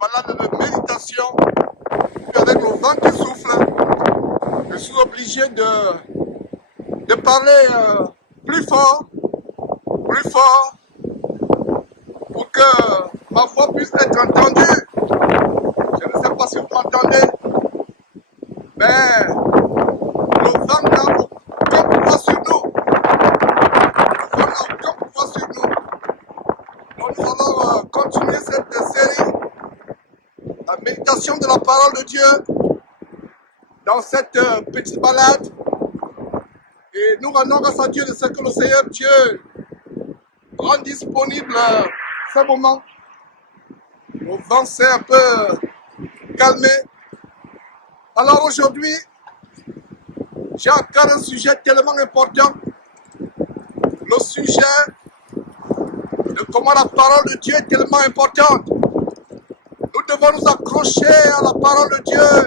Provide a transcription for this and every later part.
balade de méditation, avec le vent qui souffle, je suis obligé de parler plus fort, pour que ma voix puisse être entendue. Je ne sais pas si vous m'entendez, mais le vent n'a aucun pouvoir sur nous. Le vent n'a aucun pouvoir sur nous. Donc nous allons continuer cette série, la méditation de la parole de Dieu, dans cette petite balade. Et nous rendons grâce à Dieu de ce que le Seigneur Dieu rend disponible ce moment. Le vent s'est un peu calmé. Alors aujourd'hui, j'ai encore un sujet tellement important. Le sujet de comment la parole de Dieu est tellement importante. Nous devons nous accrocher à la parole de Dieu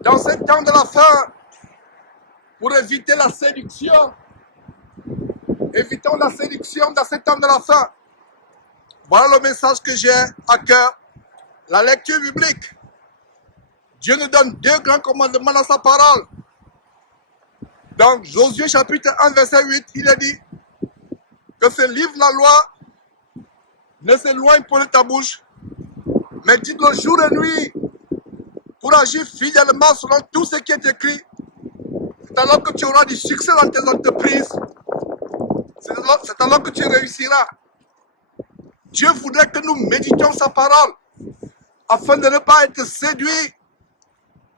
dans ce temps de la fin pour éviter la séduction. Évitons la séduction dans ce temps de la fin. Voilà le message que j'ai à cœur. La lecture biblique. Dieu nous donne deux grands commandements dans sa parole. Dans Josué chapitre 1 verset 8, il est dit que ce livre, la loi, ne s'éloigne pas de ta bouche, mais dis-le jour et nuit pour agir fidèlement selon tout ce qui est écrit. C'est alors que tu auras du succès dans tes entreprises. C'est alors que tu réussiras. Dieu voudrait que nous méditions sa parole afin de ne pas être séduits.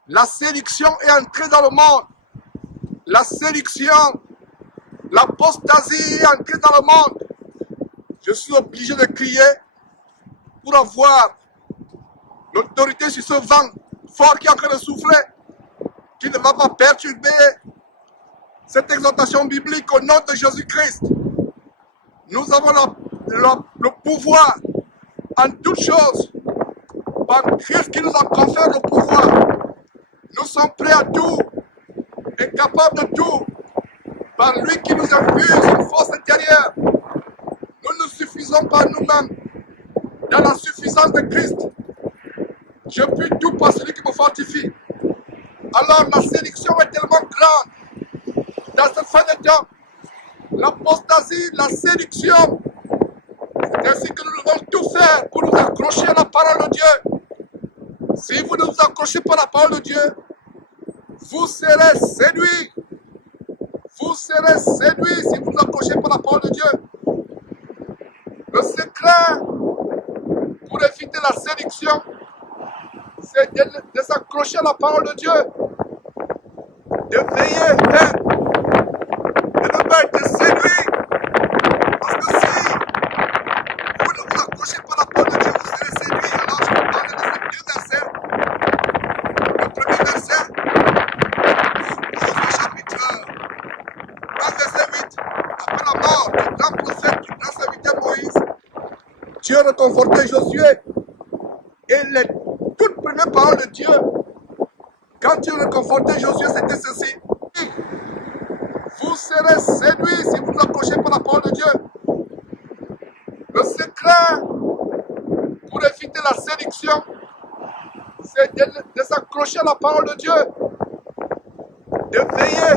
La séduction est entrée dans le monde. La séduction, l'apostasie est entrée dans le monde. Je suis obligé de crier pour avoir l'autorité sur ce vent fort qui est en train de souffler, qui ne va pas perturber cette exhortation biblique au nom de Jésus-Christ. Nous avons le pouvoir en toutes choses par Christ qui nous a conféré le pouvoir. Nous sommes prêts à tout et capables de tout par lui qui nous infuse une force intérieure. Nous ne suffisons pas nous-mêmes. Dans la suffisance de Christ, je puis tout par celui qui me fortifie. Alors la séduction est tellement grande dans cette fin de temps. L'apostasie, la séduction. C'est ainsi que nous devons tout faire pour nous accrocher à la parole de Dieu. Si vous ne vous accrochez pas à la parole de Dieu, vous serez séduits. Vous serez séduits si vous ne vous accrochez pas à la parole de Dieu. Le secret pour éviter la séduction, c'est de s'accrocher à la parole de Dieu. De veiller, de ne pas être séduit. Parce que si vous ne vous accrochez pas à la parole de Dieu, vous serez séduit. Alors je vais parler de ces deux versets. Le premier verset, Josué chapitre 1 verset 8. Après la mort du grand prophète, du grand serviteur Moïse, Dieu réconfortait Josué. Et les toutes premières paroles de Dieu, quand Dieu réconfortait Josué, c'était ceci. Vous serez séduits si vous ne vous accrochez pas à la parole de Dieu. Le secret pour éviter la séduction, c'est de s'accrocher à la parole de Dieu. De veiller,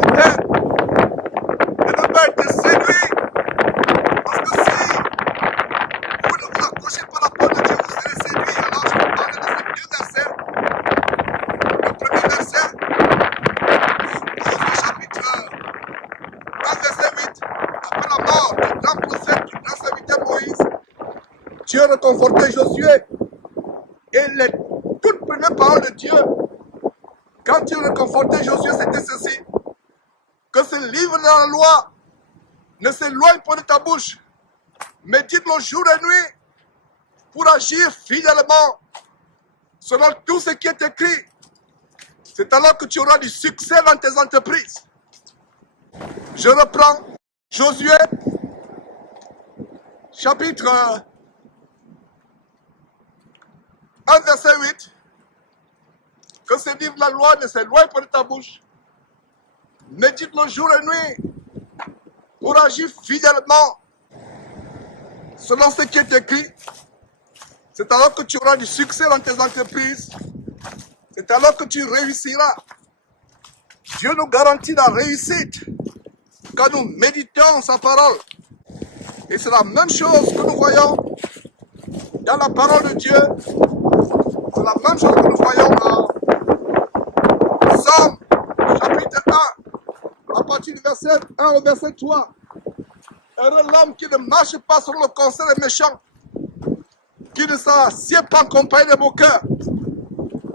de ne pas être séduit. Parce que si vous ne vous accrochez pas à la parole de Dieu, vous serez séduit. Alors je vais parler de ces deux versets. Le premier verset, Josué chapitre 1 verset 8. Après la mort du grand prophète, du grand serviteur Moïse, Dieu réconfortait Josué. Et les toutes premières paroles de Dieu, quand Dieu réconfortait Josué, c'était ceci. Que ce livre de la loi ne s'éloigne pas de ta bouche, mais dis-le jour et nuit pour agir fidèlement selon tout ce qui est écrit. C'est alors que tu auras du succès dans tes entreprises. Je reprends Josué, chapitre 1, verset 8. Que ce livre de la loi ne s'éloigne pas de ta bouche. Médite-le jour et nuit pour agir fidèlement selon ce qui est écrit. C'est alors que tu auras du succès dans tes entreprises. C'est alors que tu réussiras. Dieu nous garantit la réussite quand nous méditons sa parole. Et c'est la même chose que nous voyons dans la parole de Dieu. C'est la même chose que nous voyons dans Psaume chapitre 1, à partir du verset 1 au verset 3. Heureux l'homme qui ne marche pas sur le conseil des méchants, qui ne s'assied pas en compagnie des moqueurs,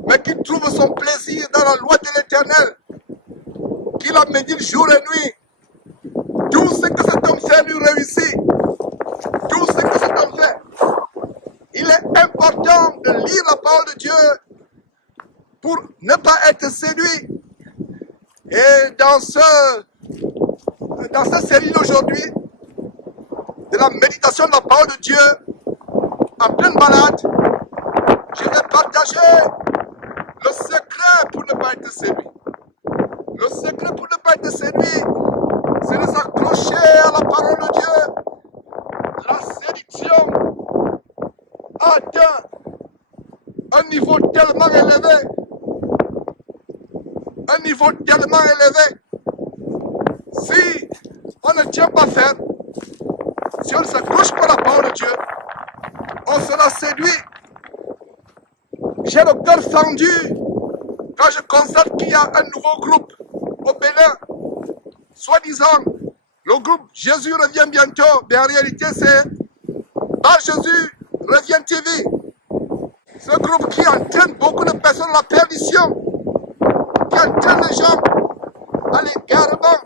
mais qui trouve son plaisir dans la loi de l'Éternel, qui la médite jour et nuit. Tout ce que cet homme fait lui réussit. Tout ce que cet homme fait. Il est important de lire la parole de Dieu pour ne pas être séduit. Et dans cette série d'aujourd'hui, de la méditation de la parole de Dieu, en pleine balade, je vais partager le secret pour ne pas être séduit. Le secret pour ne pas être séduit, c'est de s'accrocher à la parole de Dieu. La séduction atteint un niveau tellement élevé. Un niveau tellement élevé. Si on ne tient pas ferme, si on ne s'accroche pas à la parole de Dieu, on sera séduit. J'ai le cœur fendu quand je constate qu'il y a un nouveau groupe au Bénin, soi-disant, le groupe Jésus revient bientôt, mais en réalité c'est Ah Jésus revient TV. Ce groupe qui entraîne beaucoup de personnes à la perdition, qui entraîne les gens à l'égarement,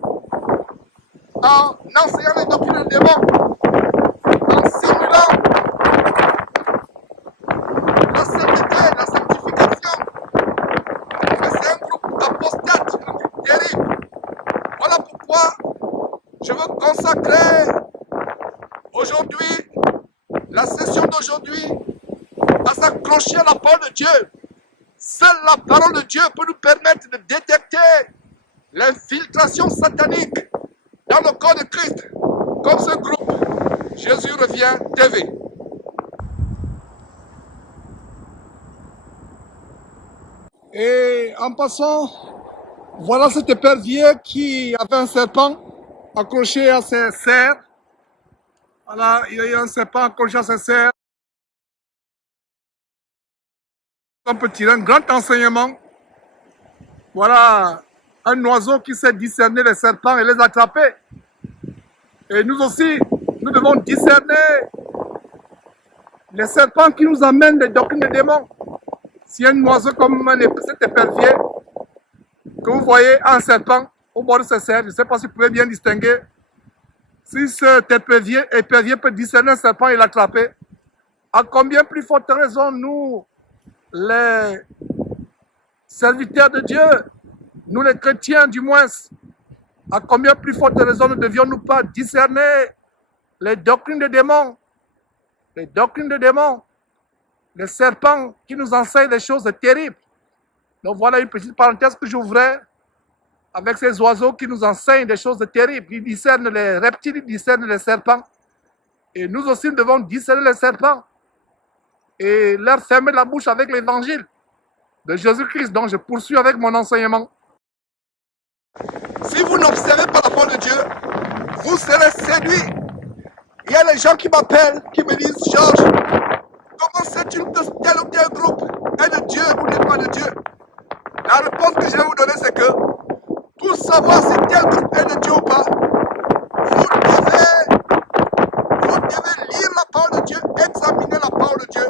en enseignant les doctrines des démons, en simulant la sainteté, la sanctification. Mais c'est un groupe apostate, un groupe terrible. Voilà pourquoi je veux consacrer aujourd'hui, la session d'aujourd'hui, à s'accrocher à la parole de Dieu. Seule la parole de Dieu peut nous permettre de détecter l'infiltration satanique dans le corps de Christ, comme ce groupe Jésus revient TV. Et en passant, voilà cet épervier qui avait un serpent accroché à ses serres. Voilà, il y a eu un serpent accroché à ses serres. On peut tirer un grand enseignement. Voilà un oiseau qui sait discerner les serpents et les attraper. Et nous aussi, nous devons discerner les serpents qui nous amènent des doctrines des démons. Si un oiseau comme cet épervier, que vous voyez un serpent au bord de ses serres, je ne sais pas si vous pouvez bien distinguer. Si cet épervier peut discerner un serpent et l'attraper, à combien plus forte raison nous, les serviteurs de Dieu, nous les chrétiens du moins, à combien plus forte raison ne devions-nous pas discerner les doctrines des démons, les doctrines des démons, les serpents qui nous enseignent des choses terribles. Donc voilà une petite parenthèse que j'ouvrais avec ces oiseaux qui nous enseignent des choses terribles. Ils discernent les reptiles, ils discernent les serpents. Et nous aussi nous devons discerner les serpents et leur fermer la bouche avec l'évangile de Jésus-Christ. Donc je poursuis avec mon enseignement. Si vous n'observez pas la parole de Dieu, vous serez séduits. Il y a des gens qui m'appellent, qui me disent, Georges, comment sais-tu que tel ou tel groupe est de Dieu ou n'est pas de Dieu? La réponse que je vais vous donner, c'est que pour savoir si tel groupe est de Dieu ou pas, vous devez lire la parole de Dieu, examiner la parole de Dieu.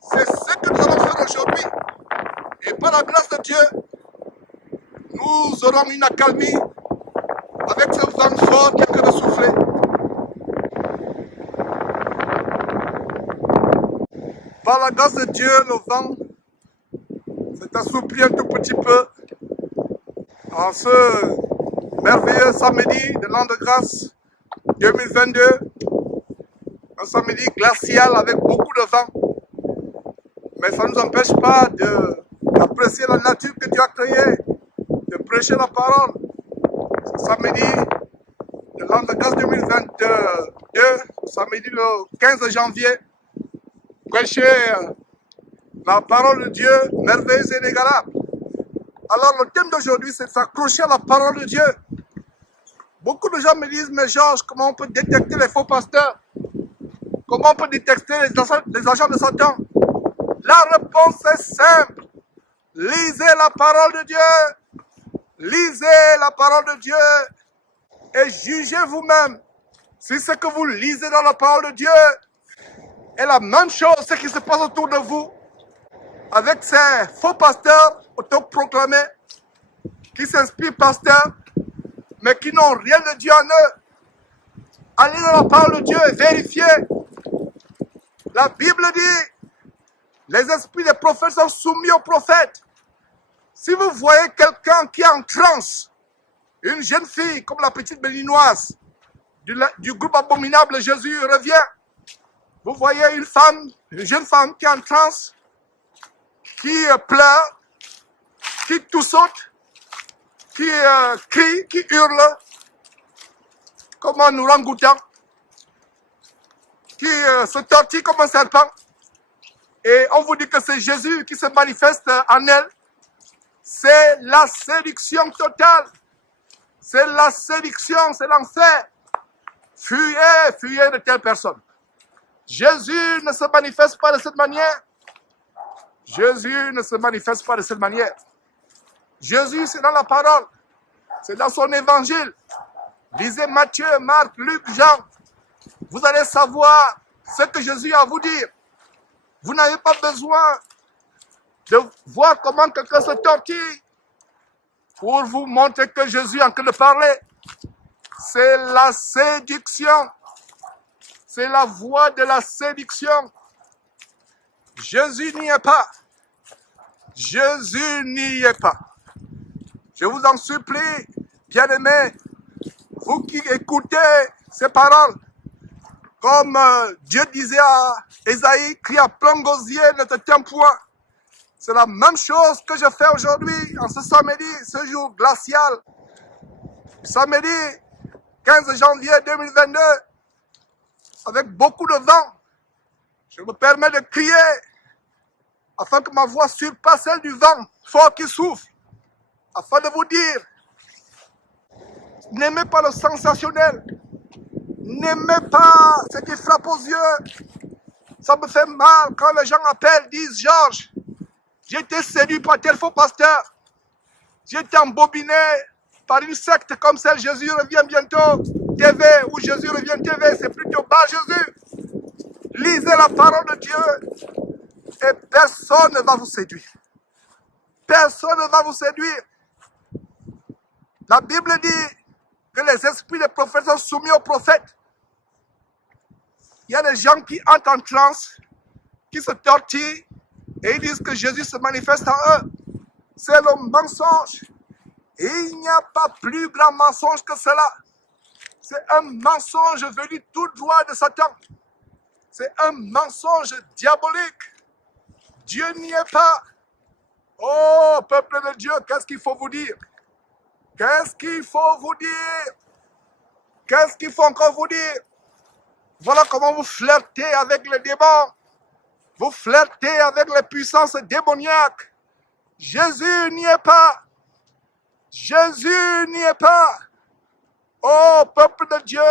C'est ce que nous allons faire aujourd'hui. Et par la grâce de Dieu, nous aurons une accalmie avec ce vent fort qui est en train de souffler. Par la grâce de Dieu, le vent s'est assoupli un tout petit peu en ce merveilleux samedi de l'an de grâce 2022. Un samedi glacial avec beaucoup de vent. Mais ça ne nous empêche pas d'apprécier la nature que Dieu a créée, de prêcher la parole. Ce samedi de l'an de grâce 2022, samedi le 15 janvier, prêcher la parole de Dieu merveilleuse et inégalable. Alors le thème d'aujourd'hui, c'est de s'accrocher à la parole de Dieu. Beaucoup de gens me disent, mais Georges, comment on peut détecter les faux pasteurs? Comment on peut détecter les agents de Satan? La réponse est simple. Lisez la parole de Dieu. Lisez la parole de Dieu et jugez vous-même si ce que vous lisez dans la parole de Dieu est la même chose, ce qui se passe autour de vous, avec ces faux pasteurs autoproclamés qui s'inspirent pasteurs, mais qui n'ont rien de Dieu en eux. Allez dans la parole de Dieu et vérifiez. La Bible dit, les esprits des prophètes sont soumis aux prophètes. Si vous voyez quelqu'un qui est en transe, une jeune fille comme la petite béninoise du groupe abominable Jésus revient, vous voyez une jeune femme qui est en transe, qui pleure, qui toussote, qui crie, qui hurle, comme un orang-outan, qui se tortille comme un serpent. Et on vous dit que c'est Jésus qui se manifeste en elle. C'est la séduction totale. C'est la séduction, c'est l'enfer. Fuyez, fuyez de telle personne. Jésus ne se manifeste pas de cette manière. Jésus ne se manifeste pas de cette manière. Jésus, c'est dans la parole. C'est dans son évangile. Lisez Matthieu, Marc, Luc, Jean. Vous allez savoir ce que Jésus a à vous dire. Vous n'avez pas besoin de voir comment quelqu'un se tortille pour vous montrer que Jésus est en train de parler. C'est la séduction. C'est la voie de la séduction. Jésus n'y est pas. Jésus n'y est pas. Je vous en supplie, bien-aimés, vous qui écoutez ces paroles, comme Dieu disait à Ésaïe, crie à plein gosier, ne te tiens point. C'est la même chose que je fais aujourd'hui, en ce samedi, ce jour glacial. Samedi 15 janvier 2022, avec beaucoup de vent, je me permets de crier, afin que ma voix surpasse celle du vent fort qui souffle, afin de vous dire, n'aimez pas le sensationnel, n'aimez pas ce qui frappe aux yeux. Ça me fait mal quand les gens appellent, disent, Georges, j'ai été séduit par tel faux pasteur. J'ai été embobiné par une secte comme celle Jésus revient bientôt TV ou Jésus revient TV. C'est plutôt bas Jésus. Lisez la parole de Dieu et personne ne va vous séduire. Personne ne va vous séduire. La Bible dit que les esprits des prophètes sont soumis aux prophètes. Il y a des gens qui entrent en transe, qui se tortillent, et ils disent que Jésus se manifeste en eux. C'est le mensonge. Et il n'y a pas plus grand mensonge que cela. C'est un mensonge venu tout droit de Satan. C'est un mensonge diabolique. Dieu n'y est pas. Oh, peuple de Dieu, qu'est-ce qu'il faut vous dire? Qu'est-ce qu'il faut vous dire? Qu'est-ce qu'il faut encore vous dire? Voilà comment vous flirtez avec les démons. Vous flirtez avec les puissances démoniaques. Jésus n'y est pas. Jésus n'y est pas. Oh, peuple de Dieu,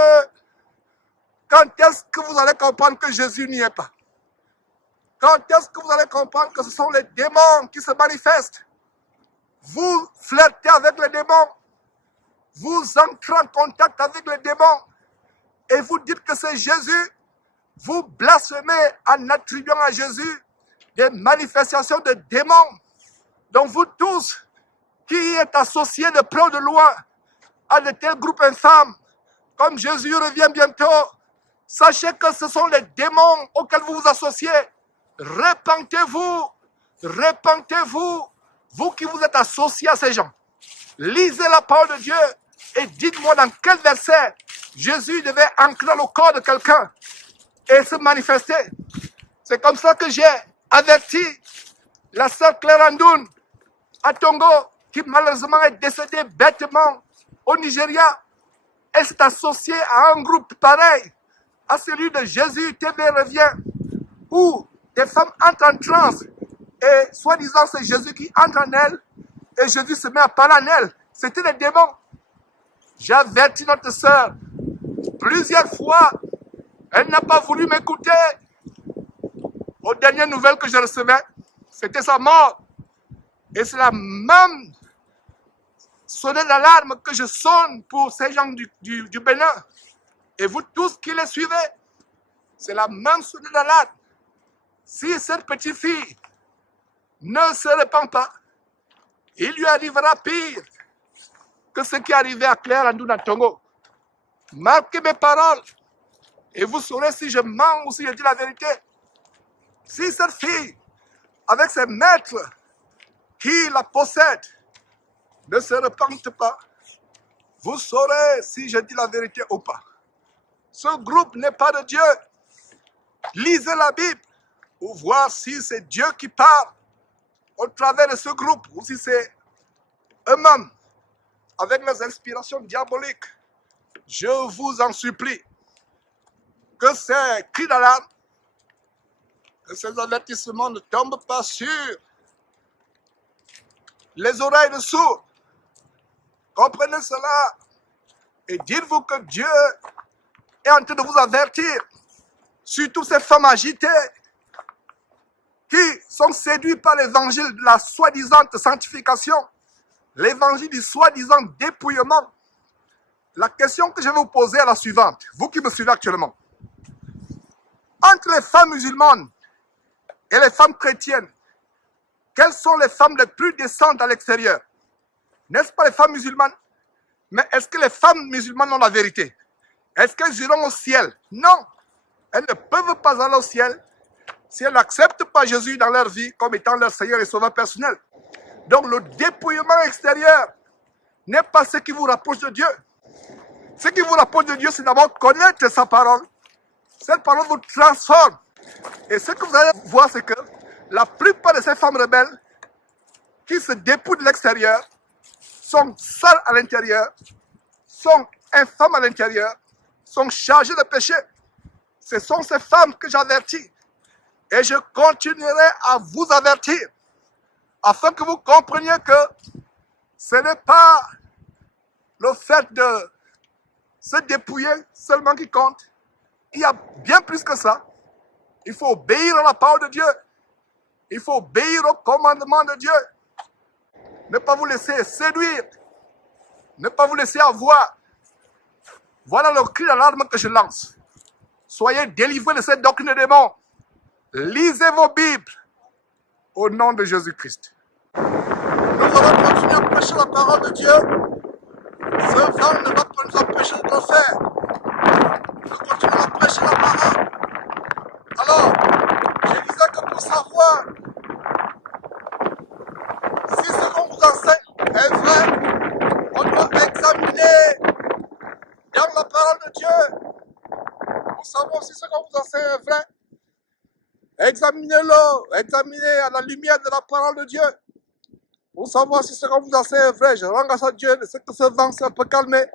quand est-ce que vous allez comprendre que Jésus n'y est pas? Quand est-ce que vous allez comprendre que ce sont les démons qui se manifestent? Vous flirtez avec les démons. Vous entrez en contact avec les démons. Et vous dites que c'est Jésus. Vous blasphémez en attribuant à Jésus des manifestations de démons. Donc vous tous qui êtes associés de près ou de loin à de tels groupes infâmes, comme Jésus revient bientôt, sachez que ce sont les démons auxquels vous vous associez. Repentez-vous, repentez-vous, vous qui vous êtes associés à ces gens. Lisez la parole de Dieu et dites-moi dans quel verset Jésus devait entrer dans le corps de quelqu'un et se manifester. C'est comme ça que j'ai averti la sœur Claire Andoun à Tongo, qui malheureusement est décédée bêtement au Nigeria. Elle s'est associée à un groupe pareil, à celui de Jésus TV revient, où des femmes entrent en transe et soi-disant c'est Jésus qui entre en elles et Jésus se met à parler en elles. C'était des démons. J'ai averti notre sœur plusieurs fois. Elle n'a pas voulu m'écouter. Aux dernières nouvelles que je recevais, c'était sa mort. Et c'est la même sonnette d'alarme que je sonne pour ces gens du Bénin. Et vous tous qui les suivez, c'est la même sonnette d'alarme. Si cette petite fille ne se répand pas, il lui arrivera pire que ce qui est arrivé à Claire Andouna Tongo. Marquez mes paroles et vous saurez si je mens ou si je dis la vérité. Si cette fille, avec ses maîtres qui la possèdent, ne se repentent pas, vous saurez si je dis la vérité ou pas. Ce groupe n'est pas de Dieu. Lisez la Bible pour voir si c'est Dieu qui parle au travers de ce groupe ou si c'est eux-mêmes avec les inspirations diaboliques. Je vous en supplie que ces cris d'alarme, que ces avertissements ne tombent pas sur les oreilles de sourds. Comprenez cela et dites-vous que Dieu est en train de vous avertir, surtout ces femmes agitées qui sont séduites par l'évangile de la soi-disant sanctification, l'évangile du soi-disant dépouillement. La question que je vais vous poser est la suivante, vous qui me suivez actuellement. Entre les femmes musulmanes et les femmes chrétiennes, quelles sont les femmes les plus décentes à l'extérieur? N'est-ce pas les femmes musulmanes? Mais est-ce que les femmes musulmanes ont la vérité? Est-ce qu'elles iront au ciel? Non. Elles ne peuvent pas aller au ciel si elles n'acceptent pas Jésus dans leur vie comme étant leur Seigneur et Sauveur personnel. Donc le dépouillement extérieur n'est pas ce qui vous rapproche de Dieu. Ce qui vous rapproche de Dieu, c'est d'abord connaître sa parole. Cette parole vous transforme. Et ce que vous allez voir, c'est que la plupart de ces femmes rebelles qui se dépouillent de l'extérieur sont sales à l'intérieur, sont infâmes à l'intérieur, sont chargées de péché. Ce sont ces femmes que j'avertis. Et je continuerai à vous avertir afin que vous compreniez que ce n'est pas le fait de se dépouiller seulement qui compte. Il y a bien plus que ça. Il faut obéir à la parole de Dieu. Il faut obéir au commandement de Dieu. Ne pas vous laisser séduire. Ne pas vous laisser avoir. Voilà le cri d'alarme que je lance. Soyez délivrés de cette doctrine des démons. Lisez vos Bibles au nom de Jésus-Christ. Nous allons continuer à prêcher la parole de Dieu. Ce vent ne va pas nous empêcher de le faire. Nous continuons à prêcher la parole. Alors, je disais que pour savoir si ce qu'on vous enseigne est vrai, on doit examiner dans la parole de Dieu pour savoir si ce qu'on vous enseigne est vrai. Examinez-le, examinez à la lumière de la parole de Dieu pour savoir si ce qu'on vous enseigne est vrai. Je rends grâce à Dieu de ce que ce vent s'est un peu calmé.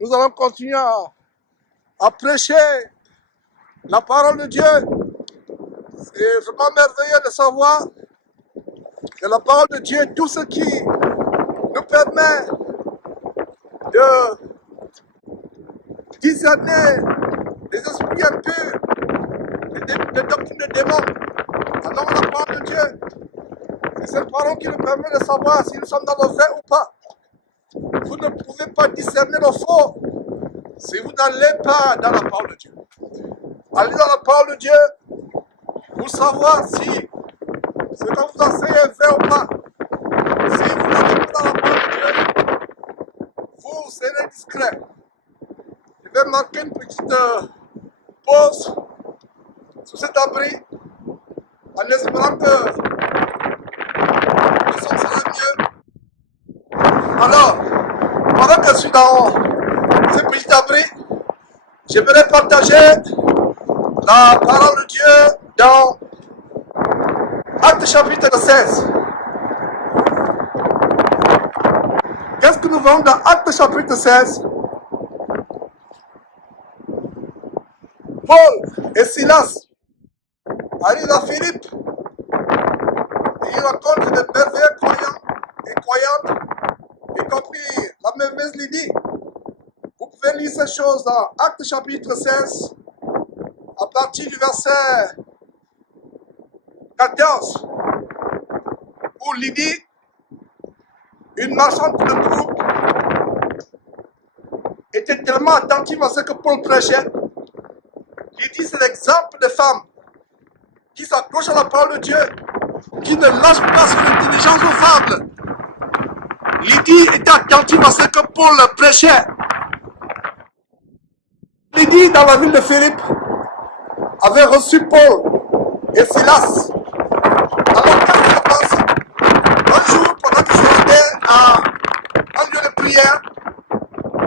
Nous allons continuer à prêcher la parole de Dieu. C'est vraiment merveilleux de savoir que la parole de Dieu est tout ce qui nous permet de discerner les esprits impurs, les doctrines de démons. Alors la parole de Dieu, c'est cette parole qui nous permet de savoir si nous sommes dans le vrai ou pas. Vous ne pouvez pas discerner le faux si vous n'allez pas dans la parole de Dieu. Allez dans la parole de Dieu pour savoir si ce qu'on vous enseigne est vrai ou pas. Si vous n'allez pas dans la parole de Dieu, vous serez discret. Je vais marquer une petite pause sous cet abri en espérant que le son sera mieux. Alors, pendant que je suis dans ce petit abri, j'aimerais partager la parole de Dieu dans Actes chapitre 16. Qu'est-ce que nous voyons dans Actes chapitre 16? Paul et Silas arrive à Philippe et il raconte de merveilleux croyants et croyantes, y compris la merveilleuse Lydie. Vous pouvez lire ces choses dans Actes chapitre 16, à partir du verset 14, où Lydie, une marchande de groupe, était tellement attentive à ce que Paul prêchait. Lydie, c'est l'exemple de femme qui s'accroche à la parole de Dieu, qui ne lâche pas son intelligence aux fables. Lydie était attentive à ce que Paul prêchait. Lydie, dans la ville de Philippe, avait reçu Paul et Silas. Alors, qu'est-ce qui se passe? Un jour, pendant qu'ils se rendaient à un lieu de prière,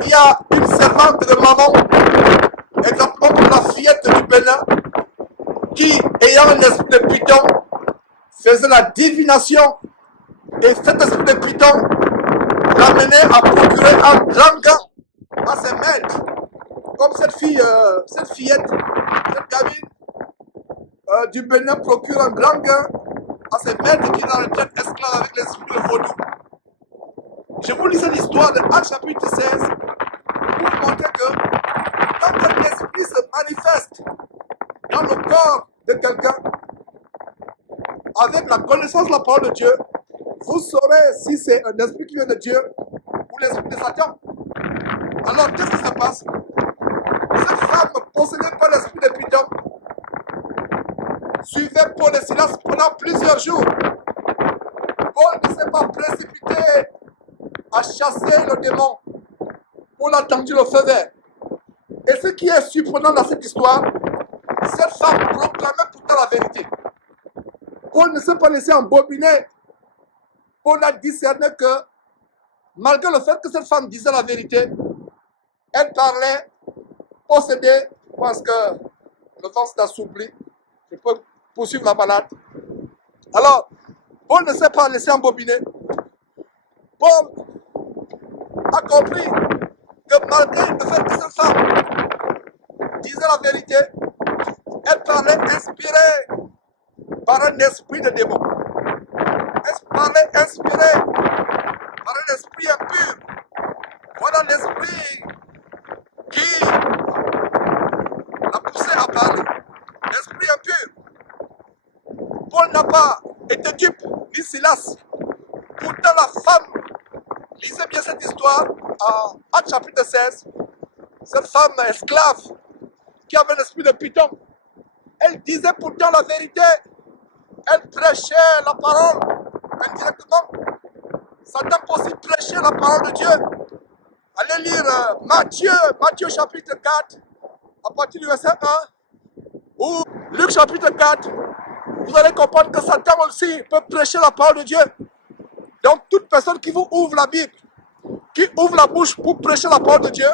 il y a une servante de maman, exactement la fillette du Bénin, qui, ayant un esprit de python, faisait la divination. Et cet esprit de python l'amenait à procurer un grand gain à ses maîtres. Comme cette fillette, cette gamine du Bénin procure un grand gain à ses maîtres qui dans le traite esclave avec l'esprit de vaudou. Je vous lis cette histoire de Actes chapitre 16 pour vous montrer que quand un esprit se manifeste dans le corps de quelqu'un, avec la connaissance de la parole de Dieu, vous saurez si c'est un esprit qui vient de Dieu ou l'esprit de Satan. Alors, qu'est-ce qui se passe? Cette femme possédée par l'esprit de python suivait Paul et Silas pendant plusieurs jours. Paul ne s'est pas précipité à chasser le démon. Paul a tendu le feu vert. Et ce qui est surprenant dans cette histoire, cette femme proclamait pourtant la vérité. Paul ne s'est pas laissé embobiner. Paul a discerné que, malgré le fait que cette femme disait la vérité, elle parlait possédée parce que le vent s'est assoupli. Je peux poursuivre la balade. Alors, Paul ne s'est pas laissé embobiner. Paul a compris que malgré le fait que cette femme disait la vérité, elle parlait inspirée par un esprit de démon. Elle parlait inspirée par un esprit impur. Voilà l'esprit qui l'a poussé à parler. L'esprit impur. Paul n'a pas été dupe, ni Silas. Pourtant la femme, lisez bien cette histoire en Actes chapitre 16. Cette femme esclave qui avait l'esprit de python. Elle disait pourtant la vérité. Elle prêchait la parole indirectement. Satan peut aussi prêcher la parole de Dieu. Allez lire Matthieu chapitre 4, à partir du verset 1, ou Luc chapitre 4. Vous allez comprendre que Satan aussi peut prêcher la parole de Dieu. Donc toute personne qui vous ouvre la Bible, qui ouvre la bouche pour prêcher la parole de Dieu,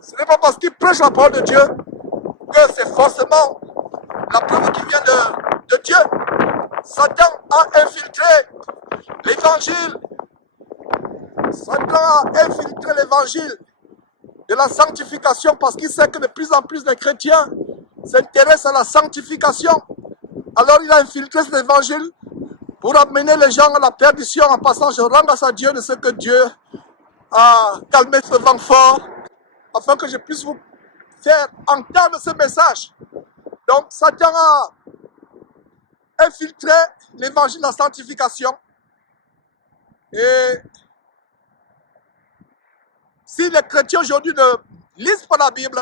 ce n'est pas parce qu'il prêche la parole de Dieu que c'est forcément la preuve qui vient de Dieu. Satan a infiltré l'évangile. Satan a infiltré l'évangile de la sanctification parce qu'il sait que de plus en plus de chrétiens s'intéressent à la sanctification. Alors il a infiltré cet évangile pour amener les gens à la perdition en passant je rends grâce à Dieu de ce que Dieu a calmé ce vent fort afin que je puisse vous faire entendre ce message. Donc Satan a infiltré l'évangile de la sanctification. Et si les chrétiens aujourd'hui ne lisent pas la Bible,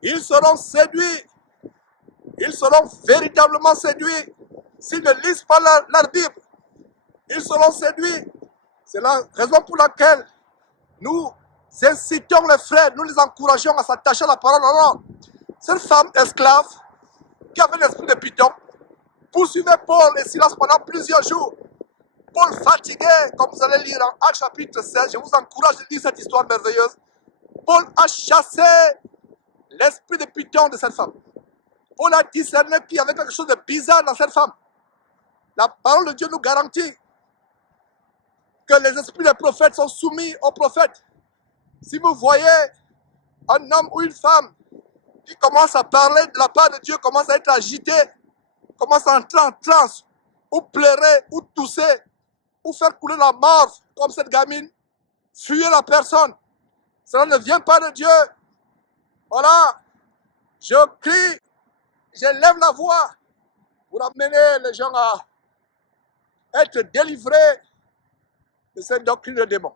ils seront séduits. Ils seront véritablement séduits s'ils ne lisent pas leur Bible. Ils seront séduits. C'est la raison pour laquelle nous incitons les frères, nous les encourageons à s'attacher à la parole. Alors, cette femme esclave qui avait l'esprit de python poursuivait Paul et Silas pendant plusieurs jours. Paul fatigué, comme vous allez lire en Actes chapitre 16, je vous encourage de lire cette histoire merveilleuse. Paul a chassé l'esprit de python de cette femme. Paul a discerné qu'il y avait quelque chose de bizarre dans cette femme. La parole de Dieu nous garantit que les esprits des prophètes sont soumis aux prophètes. Si vous voyez un homme ou une femme qui commence à parler de la part de Dieu, commence à être agité, commence à entrer en transe, ou pleurer, ou tousser, ou faire couler la mort, comme cette gamine, fuyez la personne. Cela ne vient pas de Dieu. Voilà, je crie, j'élève la voix pour amener les gens à être délivrés de cette doctrine de démons.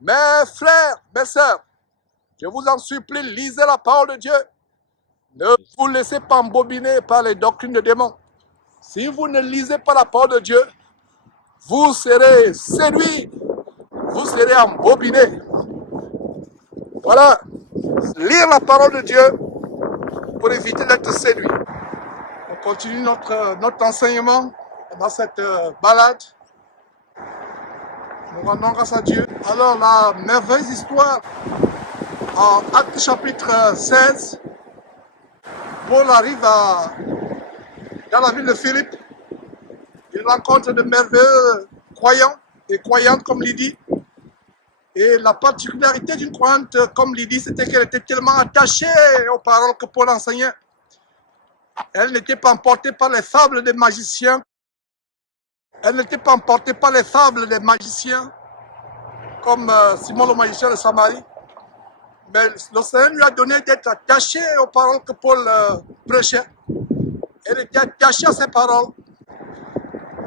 Mes frères, mes sœurs, je vous en supplie, lisez la parole de Dieu. Ne vous laissez pas embobiner par les doctrines de démons. Si vous ne lisez pas la parole de Dieu, vous serez séduits, vous serez embobinés. Voilà, lire la parole de Dieu pour éviter d'être séduit. On continue notre enseignement dans cette balade. Nous rendons grâce à Dieu. Alors, la merveilleuse histoire en Actes chapitre 16, Paul arrive dans la ville de Philippe. Il rencontre de merveilleux croyants et croyantes comme Lydie. Et la particularité d'une croyante comme Lydie, c'était qu'elle était tellement attachée aux paroles que Paul enseignait. Elle n'était pas emportée par les fables des magiciens. Elle n'était pas emportée par les fables des magiciens, comme Simon le magicien de Samarie. Mais le Seigneur lui a donné d'être attachée aux paroles que Paul prêchait. Elle était attachée à ces paroles.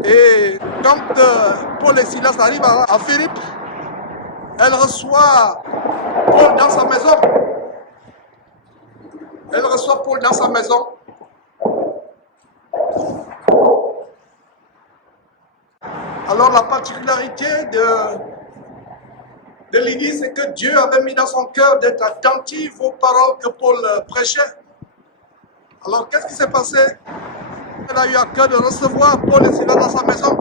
Et quand Paul et Silas arrivent à Philippe, elle reçoit Paul dans sa maison. Elle reçoit Paul dans sa maison. Alors la particularité de Lydie, c'est que Dieu avait mis dans son cœur d'être attentif aux paroles que Paul prêchait. Alors qu'est-ce qui s'est passé? Elle a eu à cœur de recevoir Paul et Silas dans sa maison.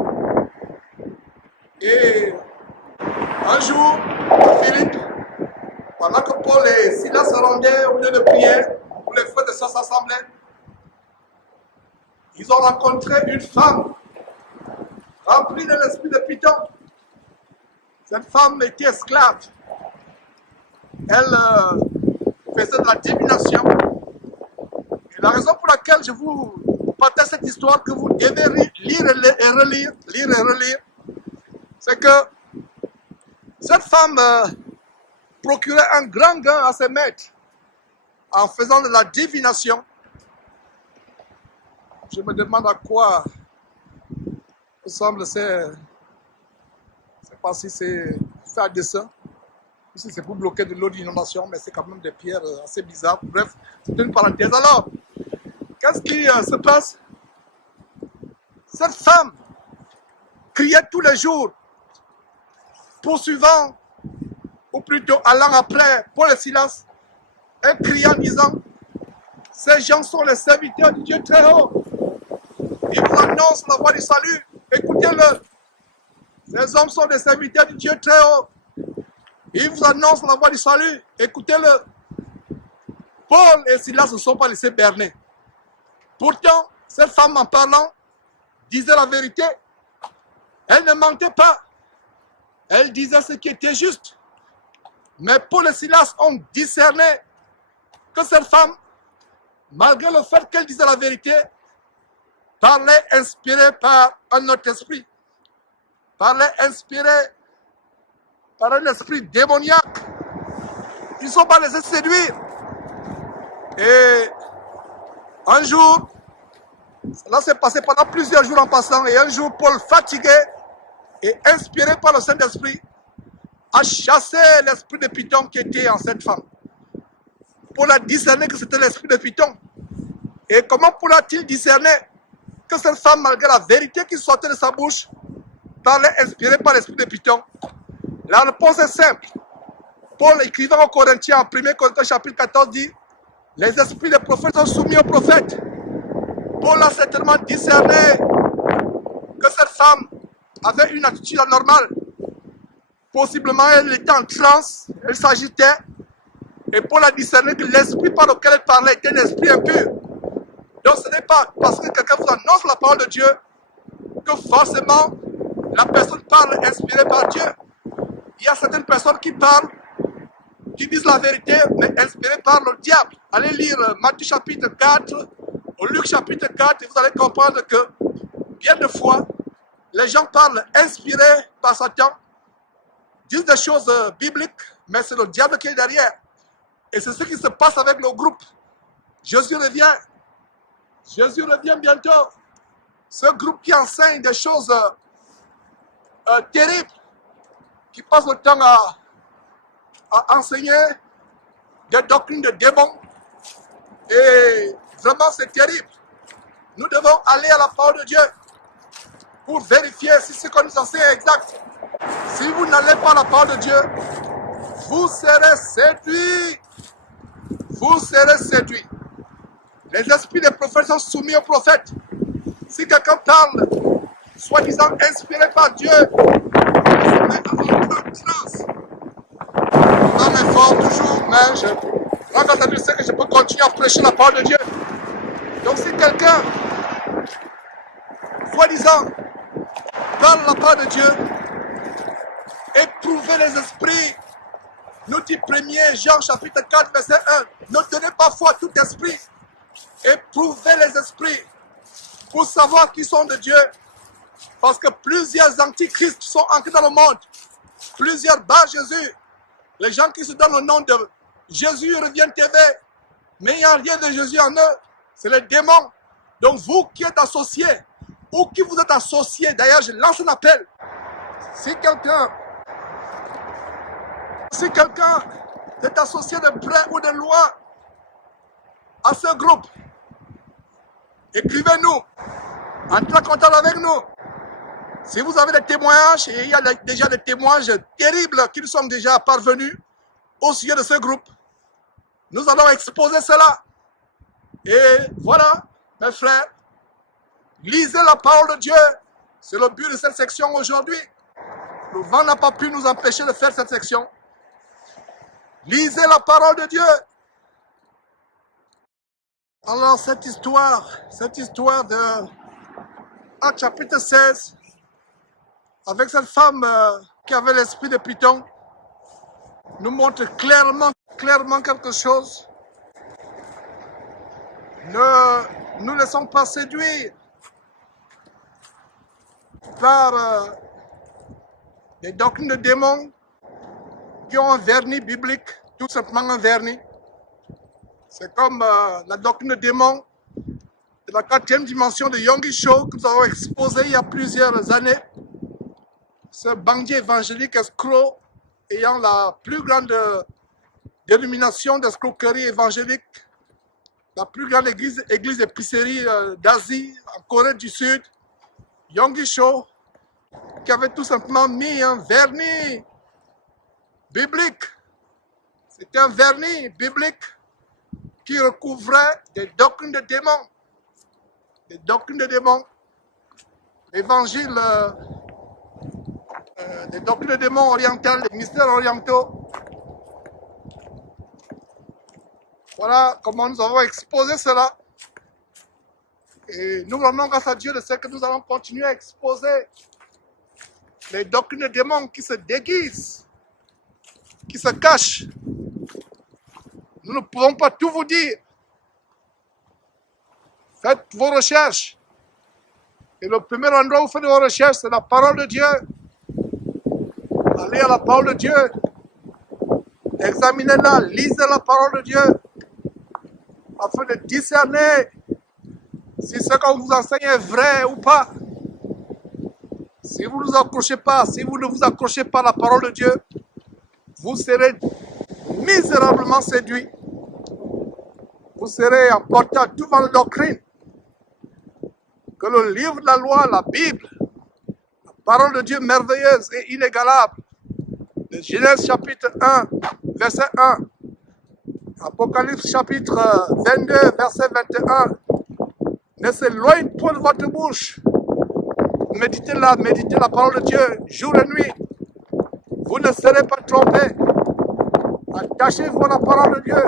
Et un jour, à Philippe, pendant que Paul et Silas se rendaient au lieu de prière, où les frères de sœurs s'assemblaient, ils ont rencontré une femme remplie de l'esprit de Python. Cette femme était esclave. Elle faisait de la divination. Et la raison pour laquelle je vous partage cette histoire que vous devez lire et relire, c'est que cette femme procurait un grand gain à ses maîtres en faisant de la divination. Je me demande à quoi ressemble c'est pas si c'est fait à dessein, si c'est pour bloquer de l'eau d'inondation, mais c'est quand même des pierres assez bizarres. Bref, c'est une parenthèse. Alors, qu'est-ce qui se passe? Cette femme criait tous les jours, poursuivant, ou plutôt allant après Paul et Silas, et criant en disant, ces gens sont les serviteurs du Dieu très haut. Ils vous annoncent la voie du salut, écoutez-le. Ces hommes sont des serviteurs du Dieu très haut. Ils vous annoncent la voie du salut, écoutez-le. Paul et Silas ne sont pas laissés berner. Pourtant, cette femme en parlant disait la vérité. Elle ne mentait pas. Elle disait ce qui était juste. Mais Paul et Silas ont discerné que cette femme, malgré le fait qu'elle disait la vérité, parlait inspirée par un autre esprit. Parlait inspirée par un esprit démoniaque. Ils ne sont pas laissés séduire. Et un jour, cela s'est passé pendant plusieurs jours en passant, et un jour, Paul, fatigué et inspiré par le Saint-Esprit, a chassé l'esprit de Python qui était en cette femme. Paul a discerné que c'était l'esprit de Python. Et comment Paul a-t-il discerné que cette femme, malgré la vérité qui sortait de sa bouche, parlait inspirée par l'esprit de Python? La réponse est simple. Paul, écrivant aux Corinthiens, en 1 Corinthiens chapitre 14, dit « Les esprits des prophètes sont soumis aux prophètes ». Paul a certainement discerné que cette femme avait une attitude anormale. Possiblement, elle était en transe, elle s'agitait. Et Paul a discerné que l'esprit par lequel elle parlait était un esprit impur. Donc ce n'est pas parce que quelqu'un vous annonce la parole de Dieu que forcément la personne parle inspirée par Dieu. Il y a certaines personnes qui parlent, qui disent la vérité, mais inspirées par le diable. Allez lire Matthieu chapitre 4 Au Luc chapitre 4, vous allez comprendre que bien de fois, les gens parlent inspirés par Satan, disent des choses bibliques, mais c'est le diable qui est derrière. Et c'est ce qui se passe avec le groupe. Jésus revient. Jésus revient bientôt. Ce groupe qui enseigne des choses terribles, qui passe le temps à enseigner des doctrines de démons. Et vraiment, c'est terrible. Nous devons aller à la parole de Dieu pour vérifier si ce qu'on nous enseigne est exact. Si vous n'allez pas à la parole de Dieu, vous serez séduits. Vous serez séduits. Les esprits des prophètes sont soumis aux prophètes. Si quelqu'un parle, soi-disant inspiré par Dieu, il se met avant le silence. Dans mes forts toujours, mais je grâce à Dieu, c'est que je peux continuer à prêcher la parole de Dieu. Donc si quelqu'un, soi-disant, parle la parole de Dieu, éprouvez les esprits. Nous dit 1er Jean chapitre 4 verset 1. Ne donnez pas foi à tout esprit. Éprouvez les esprits pour savoir qui sont de Dieu. Parce que plusieurs antichrists sont entrés dans le monde. Plusieurs bas Jésus. Les gens qui se donnent le nom de Jésus revient TV. Mais il n'y a rien de Jésus en eux. C'est les démons. Donc vous qui êtes associés, ou qui vous êtes associés, d'ailleurs je lance un appel. Si quelqu'un est associé de près ou de loin à ce groupe, écrivez-nous, entrez en contact avec nous. Si vous avez des témoignages, et il y a déjà des témoignages terribles qui nous sont déjà parvenus au sujet de ce groupe, nous allons exposer cela. Et voilà, mes frères, lisez la parole de Dieu. C'est le but de cette section aujourd'hui. Le vent n'a pas pu nous empêcher de faire cette section. Lisez la parole de Dieu. Alors cette histoire de Actes chapitre 16, avec cette femme qui avait l'esprit de Python, nous montre clairement quelque chose. Ne nous laissons pas séduire par des doctrines de démons qui ont un vernis biblique, tout simplement un vernis. C'est comme la doctrine de démons de la 4e dimension de Yonggi Cho que nous avons exposé il y a plusieurs années. Ce bandit évangélique escroc ayant la plus grande dénomination d'escroquerie évangélique, la plus grande église épicerie d'Asie, en Corée du Sud, Yonggi Cho, qui avait tout simplement mis un vernis biblique. C'était un vernis biblique qui recouvrait des doctrines de démons. Des doctrines de démons. L'évangile des doctrines de démons orientales, des mystères orientaux. Voilà comment nous avons exposé cela. Et nous rendons grâce à Dieu de ce que nous allons continuer à exposer les doctrines de démons qui se déguisent, qui se cachent. Nous ne pouvons pas tout vous dire. Faites vos recherches. Et le premier endroit où vous faites vos recherches, c'est la parole de Dieu. Allez à la parole de Dieu. Examinez-la, lisez la parole de Dieu. Afin de discerner si ce qu'on vous enseigne est vrai ou pas. Si vous ne vous accrochez pas, si vous ne vous accrochez pas à la parole de Dieu, vous serez misérablement séduits. Vous serez emportés à tout vent de doctrine. Que le livre de la loi, la Bible, la parole de Dieu merveilleuse et inégalable, de Genèse chapitre 1, verset 1, Apocalypse chapitre 22, verset 21, ne s'éloigne point de votre bouche. Méditez la parole de Dieu jour et nuit. Vous ne serez pas trompés. Attachez-vous à la parole de Dieu.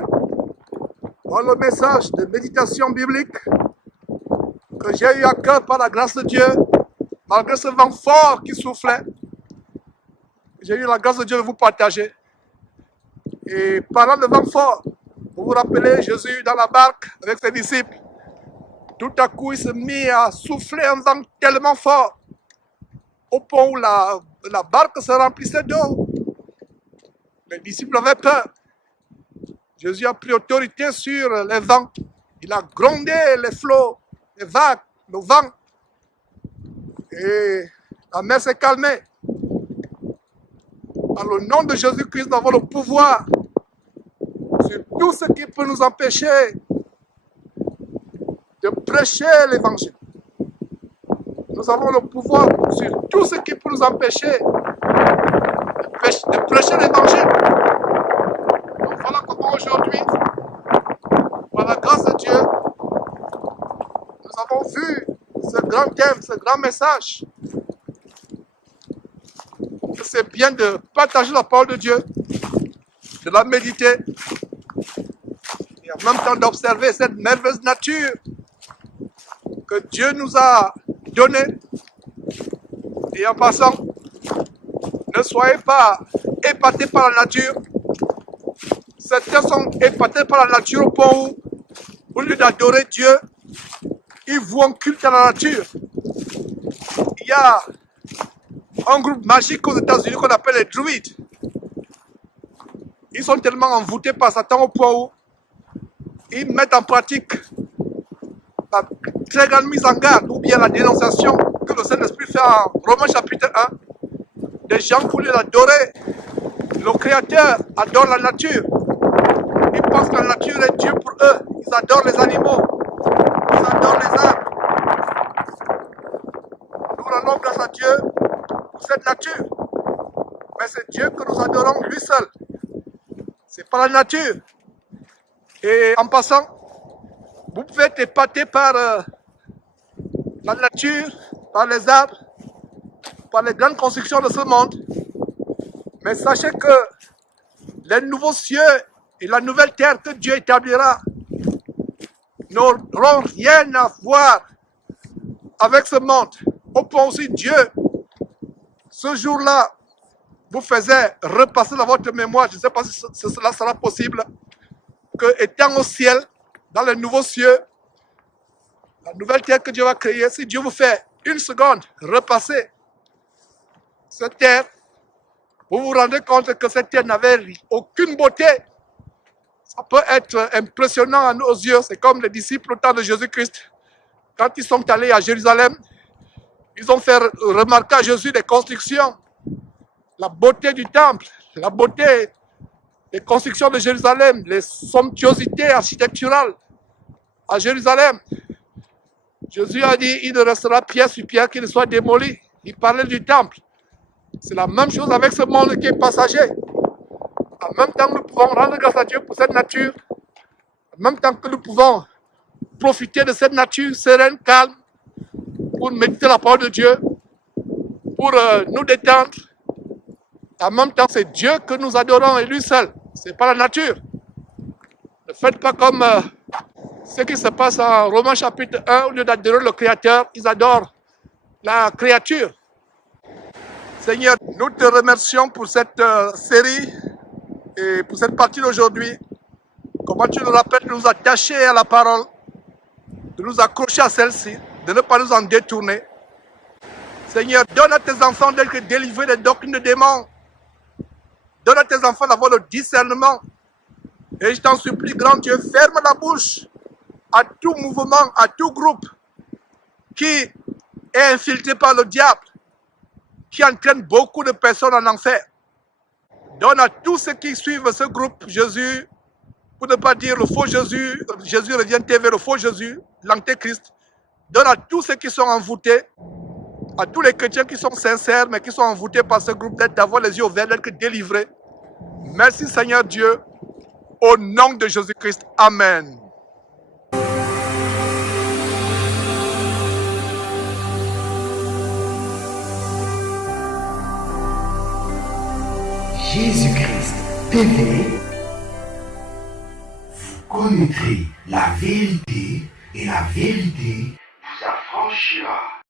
Dans le message de méditation biblique que j'ai eu à cœur par la grâce de Dieu, malgré ce vent fort qui soufflait, j'ai eu la grâce de Dieu de vous partager. Et parlant de vent fort, vous vous rappelez Jésus dans la barque avec ses disciples. Tout à coup, il se mit à souffler un vent tellement fort au point où la barque se remplissait d'eau. Les disciples avaient peur. Jésus a pris autorité sur les vents. Il a grondé les flots, les vagues, le vent. Et la mer s'est calmée. Dans le nom de Jésus-Christ, nous avons le pouvoir sur tout ce qui peut nous empêcher de prêcher l'évangile. Nous avons le pouvoir sur tout ce qui peut nous empêcher de prêcher l'évangile. Donc voilà comment aujourd'hui, par la grâce de Dieu, nous avons vu ce grand thème, ce grand message. C'est bien de partager la parole de Dieu, de la méditer, et en même temps d'observer cette merveilleuse nature que Dieu nous a donnée. Et en passant, ne soyez pas épatés par la nature. Certains sont épatés par la nature au point où, au lieu d'adorer Dieu, ils vouent culte à la nature. Il y a un groupe magique aux États-Unis qu'on appelle les druides. Ils sont tellement envoûtés par Satan au point où ils mettent en pratique la très grande mise en garde ou bien la dénonciation que le Saint-Esprit fait en Romains chapitre 1. Des gens qui, au lieu d'adorer le Créateur, adorent la nature. Ils pensent que la nature est Dieu pour eux. Ils adorent les animaux. Ils adorent les arbres. Nous rendons grâce à Dieu pour cette nature. Mais c'est Dieu que nous adorons lui seul. C'est pas la nature. Et en passant, vous pouvez être épaté par la nature, par les arbres, par les grandes constructions de ce monde. Mais sachez que les nouveaux cieux et la nouvelle terre que Dieu établira n'auront rien à voir avec ce monde. Au point aussi Dieu, ce jour-là, vous faisait repasser dans votre mémoire, je ne sais pas si cela sera possible, que étant au ciel, dans les nouveaux cieux, la nouvelle terre que Dieu va créer, si Dieu vous fait une seconde repasser cette terre, vous vous rendez compte que cette terre n'avait aucune beauté. Ça peut être impressionnant à nos yeux. C'est comme les disciples au temps de Jésus-Christ. Quand ils sont allés à Jérusalem, ils ont fait remarquer à Jésus les constructions, la beauté du temple, la beauté des constructions de Jérusalem, les somptuosités architecturales à Jérusalem. Jésus a dit, il ne restera pierre sur pierre qui ne soit démoli. Il parlait du temple. C'est la même chose avec ce monde qui est passager. En même temps, nous pouvons rendre grâce à Dieu pour cette nature. En même temps que nous pouvons profiter de cette nature sereine, calme, pour méditer la parole de Dieu, pour nous détendre. En même temps, c'est Dieu que nous adorons et lui seul. Ce n'est pas la nature. Ne faites pas comme ce qui se passe en Romains chapitre 1. Au lieu d'adorer le Créateur, ils adorent la créature. Seigneur, nous te remercions pour cette série et pour cette partie d'aujourd'hui. Comment tu nous rappelles de nous attacher à la parole, de nous accrocher à celle-ci, de ne pas nous en détourner. Seigneur, donne à tes enfants d'être délivrés des doctrines de démons. Donne à tes enfants d'avoir le discernement. Et je t'en supplie, grand Dieu, ferme la bouche à tout mouvement, à tout groupe qui est infiltré par le diable, qui entraîne beaucoup de personnes en enfer. Donne à tous ceux qui suivent ce groupe Jésus, pour ne pas dire le faux Jésus, Jésus revient TV, le faux Jésus, l'antéchrist. Donne à tous ceux qui sont envoûtés, à tous les chrétiens qui sont sincères, mais qui sont envoûtés par ce groupe, d'avoir les yeux ouverts, d'être délivrés. Merci Seigneur Dieu, au nom de Jésus-Christ. Amen. Jésus-Christ TV, vous connaîtrez la vérité et la vérité